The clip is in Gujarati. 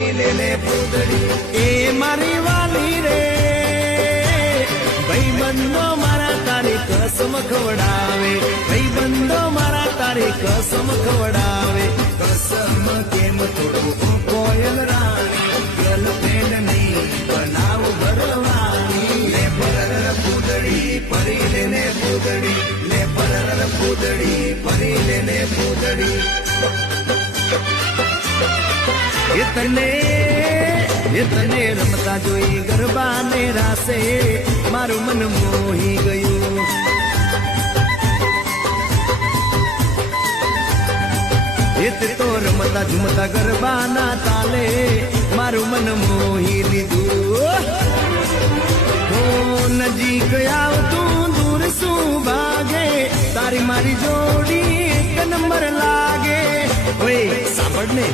લેને પૂતળી એ મારી વાલી રે ભાઈબંધો મારા તારી કસમ ખવડાવે ભાઈબંધો મારા તારી કસમ ખવડાવે કસમ કેમ થોડું કોયલ રાણી ગર્લફ્રેન્ડ ની બનાવ ભરવાની લે પરર પૂતળી પરી લેને પૂતળી લે પરર પૂતળી પરી લેને પૂતળી તને રમતા જોઈ ગરબા ને રાસે મારું મન મોહી ગયું તો રમતા ઝુમતા ગરબા ના તાલે મારું મન મોહી લીધું નજીક આવતું દૂર શું ભાગે તારી મારી જોડી એક નંબર લાગે ઓય સાંભળ ને